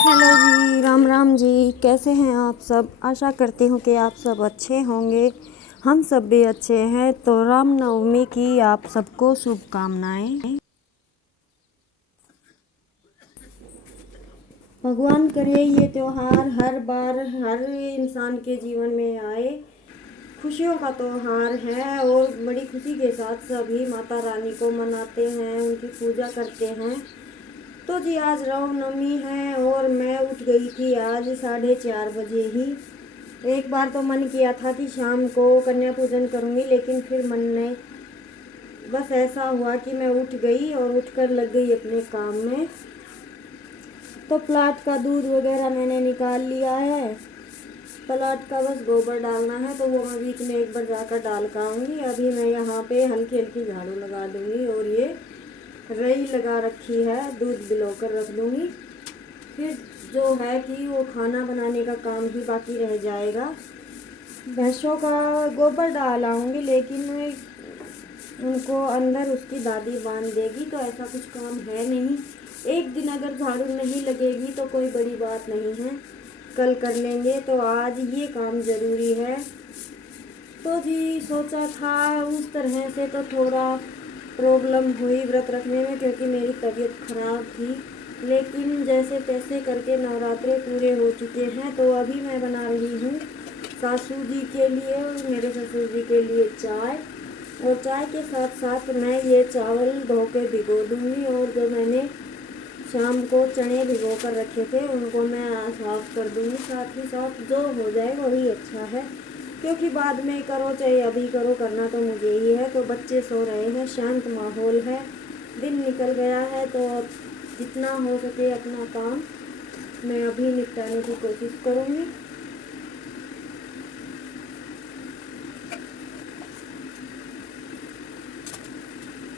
Hello जी, राम राम जी। कैसे हैं आप सब? आशा करती हूँ कि आप सब अच्छे होंगे। हम सब भी अच्छे हैं। तो रामनवमी की आप सबको शुभकामनाएं। भगवान करे ये त्योहार हर बार हर इंसान के जीवन में आए। खुशियों का त्योहार है और बड़ी खुशी के साथ सभी माता रानी को मनाते हैं, उनकी पूजा करते हैं। तो जी आज रामनवमी है और मैं उठ गई थी आज 4:30 बजे ही। एक बार तो मन किया था कि शाम को कन्या पूजन करूँगी, लेकिन फिर मन ने बस ऐसा हुआ कि मैं उठ गई और उठकर लग गई अपने काम में। तो प्लाट का दूध वगैरह मैंने निकाल लिया है। प्लाट का बस गोबर डालना है, तो वो मैं बीच में एक बार जाकर डाल कर आऊँगी। अभी मैं यहाँ पे हल्की हल्की झाड़ू लगा दूँगी और ये रई लगा रखी है, दूध बिलो कर रख दूँगी। फिर जो है कि वो खाना बनाने का काम ही बाकी रह जाएगा। भैंसों का गोबर डाल आऊँगी, लेकिन उनको अंदर उसकी दादी बांध देगी, तो ऐसा कुछ काम है नहीं। एक दिन अगर झाड़ू नहीं लगेगी तो कोई बड़ी बात नहीं है, कल कर लेंगे। तो आज ये काम ज़रूरी है। तो जी सोचा था उस तरह से तो थोड़ा प्रॉब्लम हुई व्रत रखने में, क्योंकि मेरी तबीयत खराब थी। लेकिन जैसे तैसे करके नवरात्रे पूरे हो चुके हैं। तो अभी मैं बना रही हूँ सासू जी के लिए और मेरे ससुर जी के लिए चाय। और चाय के साथ साथ मैं ये चावल धो के भिगो दूँगी। और जो मैंने शाम को चने भिगो कर रखे थे उनको मैं साफ़ कर दूँगी। साथ ही साथ जो हो जाए वही अच्छा है, क्योंकि बाद में करो चाहे अभी करो, करना तो मुझे ही है। तो बच्चे सो रहे हैं, शांत माहौल है, दिन निकल गया है। तो जितना हो सके अपना काम मैं अभी निपटाने की कोशिश करूँगी।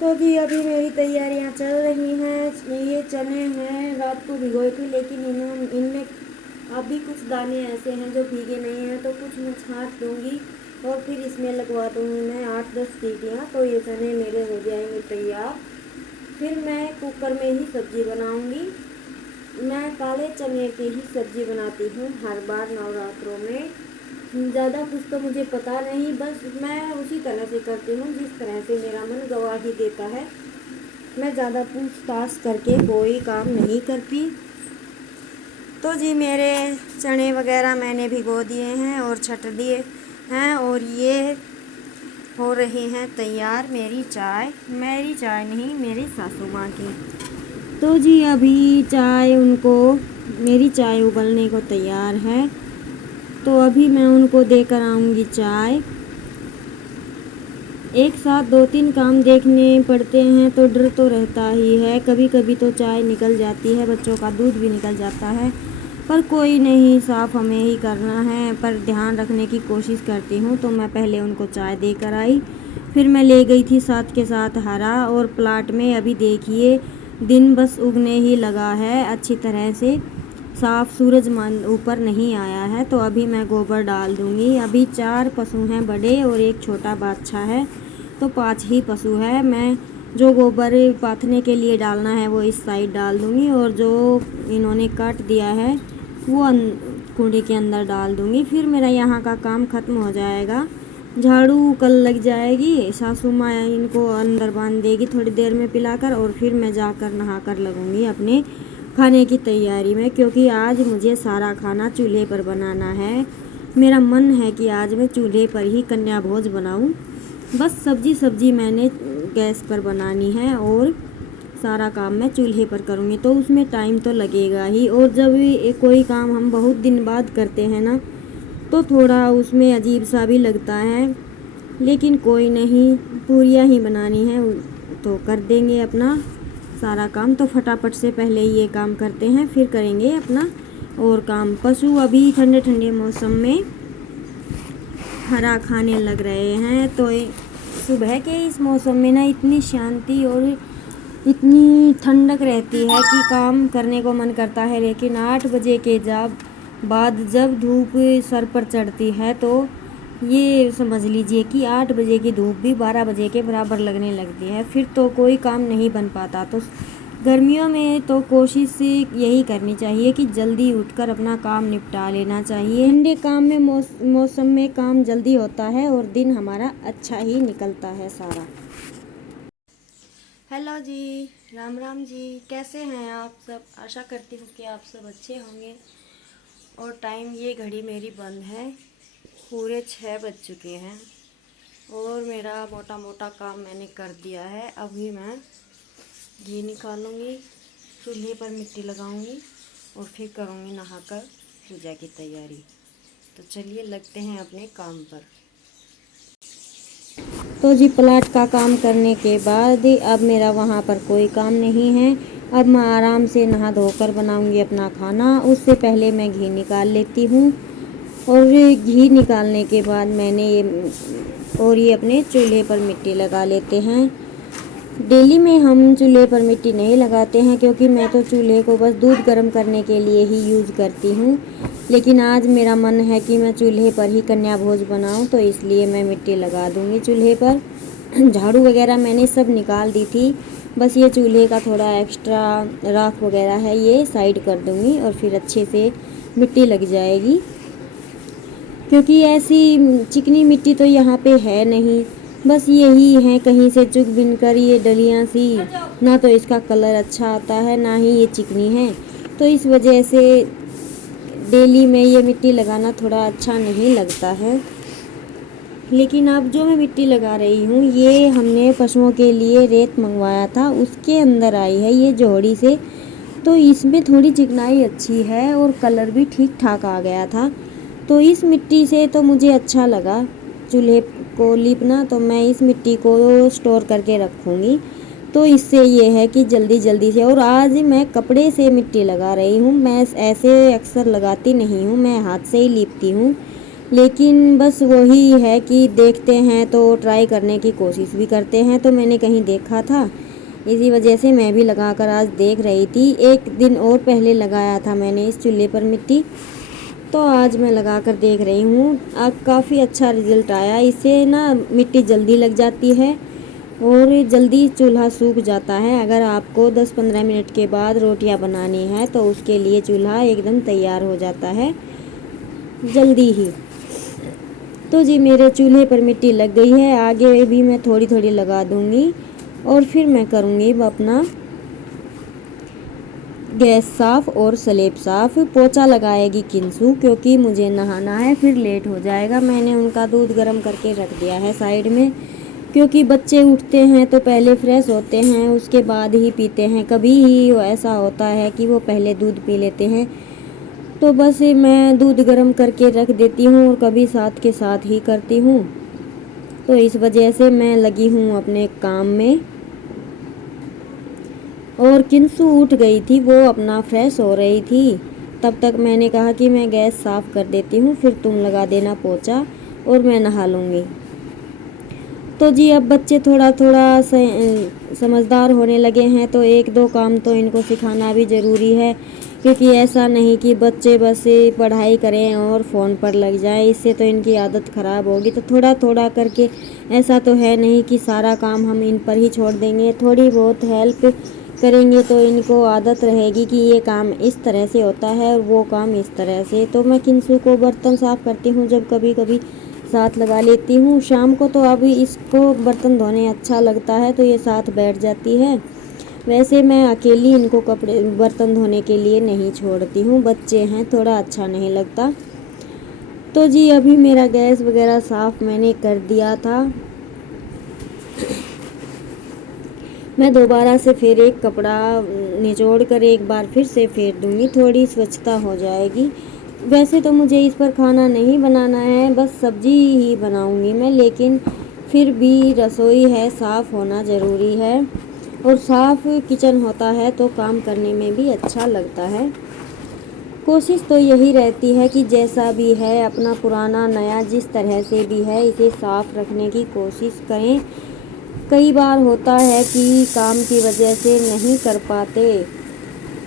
तो भी अभी मेरी तैयारियां चल रही हैं। ये चने हैं, रात को भिगोए थे, लेकिन इनमें अभी कुछ दाने ऐसे हैं जो भीगे नहीं हैं, तो कुछ मैं छाँट दूँगी और फिर इसमें लगवा दूँगी मैं 8-10 सीटियाँ। तो ये चने मेरे हो जाएंगे तैयार। फिर मैं कुकर में ही सब्ज़ी बनाऊँगी। मैं काले चने की ही सब्ज़ी बनाती हूँ हर बार नवरात्रों में। ज़्यादा कुछ तो मुझे पता नहीं, बस मैं उसी तरह से करती हूँ जिस तरह से मेरा मन गवाही देता है। मैं ज़्यादा पूछताछ करके कोई काम नहीं करती। तो जी मेरे चने वगैरह मैंने भिगो दिए हैं और छट दिए हैं, और ये हो रही हैं तैयार मेरी चाय नहीं, मेरी सासू माँ की। तो जी अभी मेरी चाय उबलने को तैयार है। तो अभी मैं उनको देकर आऊँगी चाय। एक साथ 2-3 काम देखने पड़ते हैं तो डर तो रहता ही है। कभी कभी तो चाय निकल जाती है, बच्चों का दूध भी निकल जाता है, पर कोई नहीं, साफ़ हमें ही करना है। पर ध्यान रखने की कोशिश करती हूँ। तो मैं पहले उनको चाय देकर आई, फिर मैं ले गई थी साथ के साथ हरा। और प्लाट में अभी देखिए दिन बस उगने ही लगा है अच्छी तरह से, साफ सूरज ऊपर नहीं आया है। तो अभी मैं गोबर डाल दूँगी। अभी 4 पशु हैं बड़े और एक छोटा बाछा है, तो 5 ही पशु है। मैं जो गोबर पाथने के लिए डालना है वो इस साइड डाल दूँगी, और जो इन्होंने काट दिया है वो कूड़े के अंदर डाल दूँगी। फिर मेरा यहाँ का काम ख़त्म हो जाएगा। झाड़ू कल लग जाएगी, सासू माँ इनको अंदर बांध देगी थोड़ी देर में पिलाकर, और फिर मैं जाकर नहा कर लगूँगी अपने खाने की तैयारी में, क्योंकि आज मुझे सारा खाना चूल्हे पर बनाना है। मेरा मन है कि आज मैं चूल्हे पर ही कन्या भोज बनाऊं। बस सब्जी मैंने गैस पर बनानी है और सारा काम मैं चूल्हे पर करूँगी, तो उसमें टाइम तो लगेगा ही। और जब कोई काम हम बहुत दिन बाद करते हैं ना, तो थोड़ा उसमें अजीब सा भी लगता है, लेकिन कोई नहीं, पूरियाँ ही बनानी है तो कर देंगे अपना सारा काम। तो फटाफट से पहले ये काम करते हैं, फिर करेंगे अपना और काम। पशु अभी ठंडे ठंडे मौसम में हरा खाने लग रहे हैं। तो सुबह के इस मौसम में ना इतनी शांति और इतनी ठंडक रहती है कि काम करने को मन करता है। लेकिन 8 बजे के बाद जब धूप सर पर चढ़ती है, तो ये समझ लीजिए कि 8 बजे की धूप भी 12 बजे के बराबर लगने लगती है। फिर तो कोई काम नहीं बन पाता। तो गर्मियों में तो कोशिश यही करनी चाहिए कि जल्दी उठकर अपना काम निपटा लेना चाहिए। ठंडे काम में मौसम में काम जल्दी होता है और दिन हमारा अच्छा ही निकलता है सारा। हेलो जी, राम राम जी, कैसे हैं आप सब? आशा करती हूँ कि आप सब अच्छे होंगे। और टाइम ये घड़ी मेरी बंद है, पूरे 6 बज चुके हैं और मेरा मोटा मोटा काम मैंने कर दिया है। अभी मैं घी निकालूंगी, चूल्हे पर मिट्टी लगाऊंगी और फिर करूंगी नहाकर पूजा की तैयारी। तो चलिए लगते हैं अपने काम पर। तो जी प्लाट का काम करने के बाद अब मेरा वहाँ पर कोई काम नहीं है। अब मैं आराम से नहा धोकर बनाऊंगी अपना खाना। उससे पहले मैं घी निकाल लेती हूँ और घी निकालने के बाद ये अपने चूल्हे पर मिट्टी लगा लेते हैं। डेली में हम चूल्हे पर मिट्टी नहीं लगाते हैं क्योंकि मैं तो चूल्हे को बस दूध गर्म करने के लिए ही यूज़ करती हूँ, लेकिन आज मेरा मन है कि मैं चूल्हे पर ही कन्या भोज बनाऊँ, तो इसलिए मैं मिट्टी लगा दूँगी चूल्हे पर। झाड़ू वगैरह मैंने सब निकाल दी थी, बस ये चूल्हे का थोड़ा एक्स्ट्रा राख वगैरह है, ये साइड कर दूँगी और फिर अच्छे से मिट्टी लग जाएगी। क्योंकि ऐसी चिकनी मिट्टी तो यहाँ पे है नहीं, बस यही है कहीं से चुग बिन कर ये डलियाँ सी, ना तो इसका कलर अच्छा आता है ना ही ये चिकनी है। तो इस वजह से डेली में ये मिट्टी लगाना थोड़ा अच्छा नहीं लगता है। लेकिन अब जो मैं मिट्टी लगा रही हूँ ये हमने पशुओं के लिए रेत मंगवाया था, उसके अंदर आई है ये जोड़ी से। तो इसमें थोड़ी चिकनाई अच्छी है और कलर भी ठीक ठाक आ गया था। तो इस मिट्टी से तो मुझे अच्छा लगा चूल्हे को लीपना, तो मैं इस मिट्टी को स्टोर करके रखूँगी। तो इससे ये है कि जल्दी जल्दी से। और आज मैं कपड़े से मिट्टी लगा रही हूँ, मैं ऐसे अक्सर लगाती नहीं हूँ, मैं हाथ से ही लीपती हूँ। लेकिन बस वही है कि देखते हैं तो ट्राई करने की कोशिश भी करते हैं। तो मैंने कहीं देखा था, इसी वजह से मैं भी लगाकर आज देख रही थी। एक दिन और पहले लगाया था मैंने इस चूल्हे पर मिट्टी, तो आज मैं लगा कर देख रही हूँ। अब काफ़ी अच्छा रिजल्ट आया। इससे ना मिट्टी जल्दी लग जाती है और जल्दी चूल्हा सूख जाता है। अगर आपको 10-15 मिनट के बाद रोटियां बनानी है तो उसके लिए चूल्हा एकदम तैयार हो जाता है जल्दी ही। तो जी मेरे चूल्हे पर मिट्टी लग गई है, आगे भी मैं थोड़ी थोड़ी लगा दूँगी और फिर मैं करूँगी अपना गैस साफ़ और स्लेब साफ़। पोछा लगाएगी किंसू, क्योंकि मुझे नहाना है, फिर लेट हो जाएगा। मैंने उनका दूध गर्म करके रख दिया है साइड में, क्योंकि बच्चे उठते हैं तो पहले फ्रेश होते हैं, उसके बाद ही पीते हैं। कभी ही ऐसा होता है कि वो पहले दूध पी लेते हैं। तो बस मैं दूध गर्म करके रख देती हूँ और कभी साथ के साथ ही करती हूँ। तो इस वजह से मैं लगी हूँ अपने काम में। और किंसू उठ गई थी, वो अपना फ्रेश हो रही थी। तब तक मैंने कहा कि मैं गैस साफ़ कर देती हूँ, फिर तुम लगा देना पोछा और मैं नहा लूँगी। तो जी अब बच्चे थोड़ा थोड़ा समझदार होने लगे हैं, तो 1-2 काम तो इनको सिखाना भी ज़रूरी है। क्योंकि ऐसा नहीं कि बच्चे बस पढ़ाई करें और फ़ोन पर लग जाएं, इससे तो इनकी आदत ख़राब होगी। तो थोड़ा थोड़ा करके, ऐसा तो है नहीं कि सारा काम हम इन पर ही छोड़ देंगे, थोड़ी बहुत हेल्प करेंगे तो इनको आदत रहेगी कि ये काम इस तरह से होता है और वो काम इस तरह से। तो मैं किंसू को बर्तन साफ़ करती हूँ जब कभी कभी साथ लगा लेती हूँ। शाम को तो अभी इसको बर्तन धोने अच्छा लगता है तो ये साथ बैठ जाती है। वैसे मैं अकेली इनको कपड़े बर्तन धोने के लिए नहीं छोड़ती हूँ, बच्चे हैं, थोड़ा अच्छा नहीं लगता। तो जी अभी मेरा गैस वगैरह साफ़ मैंने कर दिया था। मैं दोबारा से फिर एक कपड़ा निचोड़ कर एक बार फिर से फेर दूँगी, थोड़ी स्वच्छता हो जाएगी। वैसे तो मुझे इस पर खाना नहीं बनाना है, बस सब्जी ही बनाऊँगी मैं, लेकिन फिर भी रसोई है, साफ़ होना ज़रूरी है। और साफ़ किचन होता है तो काम करने में भी अच्छा लगता है। कोशिश तो यही रहती है कि जैसा भी है, अपना पुराना नया जिस तरह से भी है, इसे साफ़ रखने की कोशिश करें। कई बार होता है कि काम की वजह से नहीं कर पाते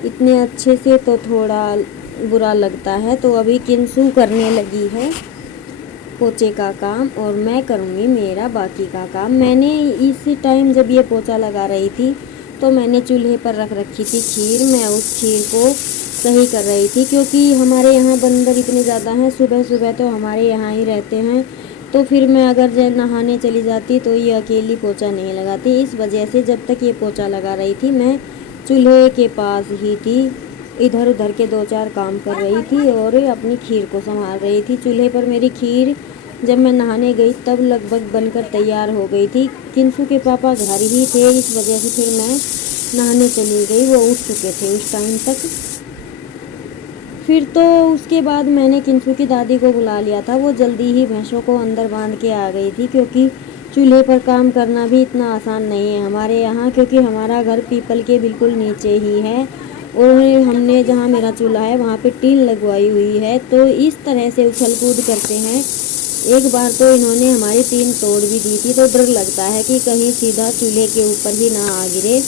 इतने अच्छे से, तो थोड़ा बुरा लगता है। तो अभी किंसू करने लगी है पोछे का काम और मैं करूँगी मेरा बाकी का काम। मैंने इस टाइम जब ये पोछा लगा रही थी तो मैंने चूल्हे पर रख रखी थी खीर। मैं उस खीर को सही कर रही थी, क्योंकि हमारे यहाँ बंदर इतने ज़्यादा हैं, सुबह सुबह तो हमारे यहाँ ही रहते हैं। तो फिर मैं अगर नहाने चली जाती तो ये अकेली पोछा नहीं लगाती। इस वजह से जब तक ये पोछा लगा रही थी मैं चूल्हे के पास ही थी, इधर उधर के 2-4 काम कर रही थी और अपनी खीर को संभाल रही थी। चूल्हे पर मेरी खीर जब मैं नहाने गई तब लगभग बनकर तैयार हो गई थी। किंसु के पापा घर ही थे, इस वजह से फिर मैं नहाने चली गई। वो उठ चुके थे उस टाइम तक। फिर तो उसके बाद मैंने किंसु की दादी को बुला लिया था। वो जल्दी ही भैंसों को अंदर बांध के आ गई थी, क्योंकि चूल्हे पर काम करना भी इतना आसान नहीं है हमारे यहाँ, क्योंकि हमारा घर पीपल के बिल्कुल नीचे ही है और हमने जहाँ मेरा चूल्हा है वहाँ पे टीन लगवाई हुई है। तो इस तरह से उछल कूद करते हैं। एक बार तो इन्होंने हमारी टीन तोड़ भी दी थी, तो डर लगता है कि कहीं सीधा चूल्हे के ऊपर ही ना आ गिरे।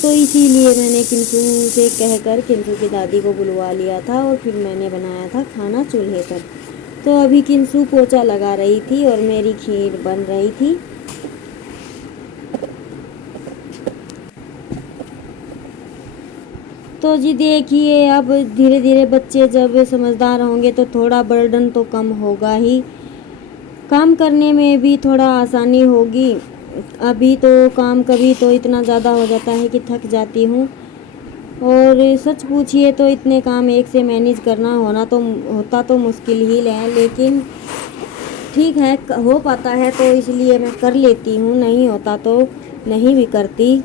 तो इसीलिए मैंने किंसु से कहकर किंसु की दादी को बुलवा लिया था और फिर मैंने बनाया था खाना चूल्हे पर। तो अभी किंसु पोछा लगा रही थी और मेरी खीर बन रही थी। तो जी देखिए, अब धीरे धीरे बच्चे जब समझदार होंगे तो थोड़ा बर्डन तो कम होगा ही, काम करने में भी थोड़ा आसानी होगी। अभी तो काम कभी तो इतना ज़्यादा हो जाता है कि थक जाती हूँ, और सच पूछिए तो इतने काम एक से मैनेज करना होता तो मुश्किल ही है, लेकिन ठीक है, हो पाता है तो इसलिए मैं कर लेती हूँ, नहीं होता तो नहीं भी करती।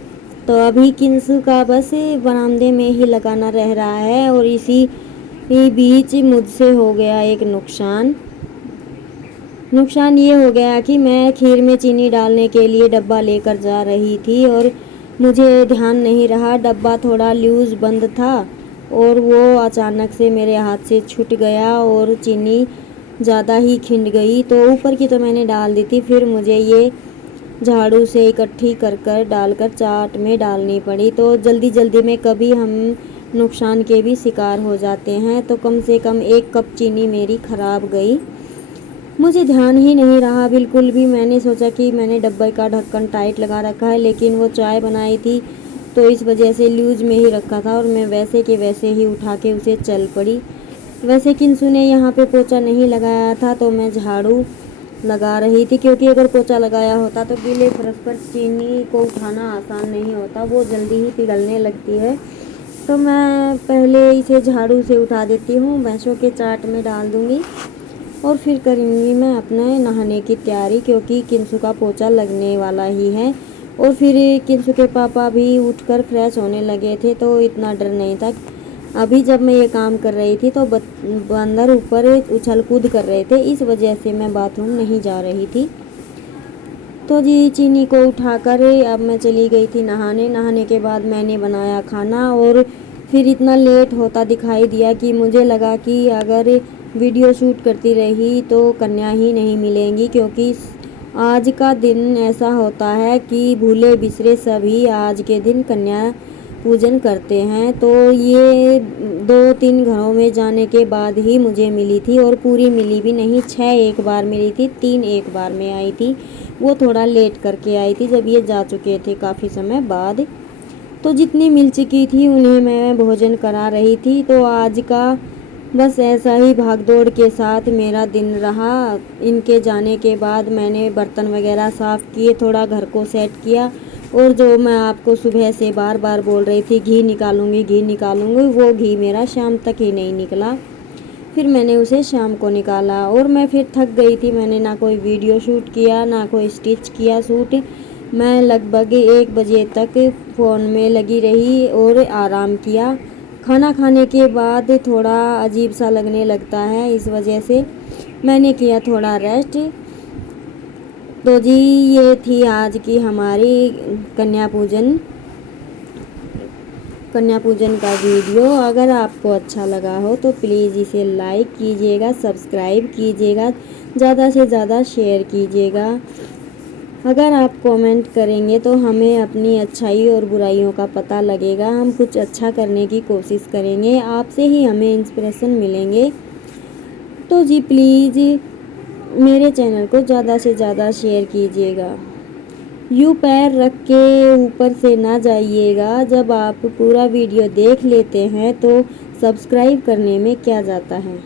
तो अभी किंसु का बस बरामदे में ही लगाना रह रहा है, और इसी बीच मुझसे हो गया एक नुकसान ये हो गया कि मैं खीर में चीनी डालने के लिए डब्बा लेकर जा रही थी और मुझे ध्यान नहीं रहा। डब्बा थोड़ा लूज़ बंद था और वो अचानक से मेरे हाथ से छूट गया और चीनी ज़्यादा ही खिंड गई। तो ऊपर की तो मैंने डाल दी थी, फिर मुझे ये झाड़ू से इकट्ठी कर डालकर चाट में डालनी पड़ी। तो जल्दी जल्दी में कभी हम नुकसान के भी शिकार हो जाते हैं। तो कम से कम 1 कप चीनी मेरी ख़राब गई। मुझे ध्यान ही नहीं रहा बिल्कुल भी। मैंने सोचा कि मैंने डब्बे का ढक्कन टाइट लगा रखा है, लेकिन वो चाय बनाई थी तो इस वजह से लूज में ही रखा था और मैं वैसे के वैसे ही उठा के उसे चल पड़ी। वैसे किंसु ने यहाँ पे पोछा नहीं लगाया था तो मैं झाड़ू लगा रही थी, क्योंकि अगर पोछा लगाया होता तो गीले फर्श पर चीनी को उठाना आसान नहीं होता, वो जल्दी ही पिघलने लगती है। तो मैं पहले इसे झाड़ू से उठा देती हूँ, भैंसों के चाट में डाल दूँगी और फिर करूँगी मैं अपने नहाने की तैयारी, क्योंकि किंसु का पोछा लगने वाला ही है। और फिर किंसु के पापा भी उठकर फ्रेश होने लगे थे, तो इतना डर नहीं था। अभी जब मैं ये काम कर रही थी तो बंदर ऊपर उछल कूद कर रहे थे, इस वजह से मैं बाथरूम नहीं जा रही थी। तो जी चीनी को उठाकर अब मैं चली गई थी नहाने के बाद मैंने बनाया खाना, और फिर इतना लेट होता दिखाई दिया कि मुझे लगा कि अगर वीडियो शूट करती रही तो कन्या ही नहीं मिलेंगी, क्योंकि आज का दिन ऐसा होता है कि भूले बिसरे सभी आज के दिन कन्या पूजन करते हैं। तो ये 2-3 घरों में जाने के बाद ही मुझे मिली थी, और पूरी मिली भी नहीं, 6 एक बार मिली थी, 3 एक बार में आई थी। वो थोड़ा लेट करके आई थी जब ये जा चुके थे काफ़ी समय बाद। तो जितनी मिल चुकी थी उन्हें मैं भोजन करा रही थी। तो आज का बस ऐसा ही भागदौड़ के साथ मेरा दिन रहा। इनके जाने के बाद मैंने बर्तन वगैरह साफ़ किए, थोड़ा घर को सेट किया, और जो मैं आपको सुबह से बार बार बोल रही थी घी निकालूंगी, वो घी मेरा शाम तक ही नहीं निकला। फिर मैंने उसे शाम को निकाला और मैं फिर थक गई थी। मैंने ना कोई वीडियो शूट किया ना कोई स्टिच किया सूट। मैं लगभग 1 बजे तक फ़ोन में लगी रही और आराम किया। खाना खाने के बाद थोड़ा अजीब सा लगने लगता है, इस वजह से मैंने किया थोड़ा रेस्ट। तो जी ये थी आज की हमारी कन्या पूजन का वीडियो। अगर आपको अच्छा लगा हो तो प्लीज़ इसे लाइक कीजिएगा, सब्सक्राइब कीजिएगा, ज़्यादा से ज़्यादा शेयर कीजिएगा। अगर आप कमेंट करेंगे तो हमें अपनी अच्छाई और बुराइयों का पता लगेगा। हम कुछ अच्छा करने की कोशिश करेंगे, आपसे ही हमें इंस्पिरेशन मिलेंगे। तो जी प्लीज़ मेरे चैनल को ज़्यादा से ज़्यादा शेयर कीजिएगा। यूँ पैर रख के ऊपर से ना जाइएगा। जब आप पूरा वीडियो देख लेते हैं तो सब्सक्राइब करने में क्या जाता है।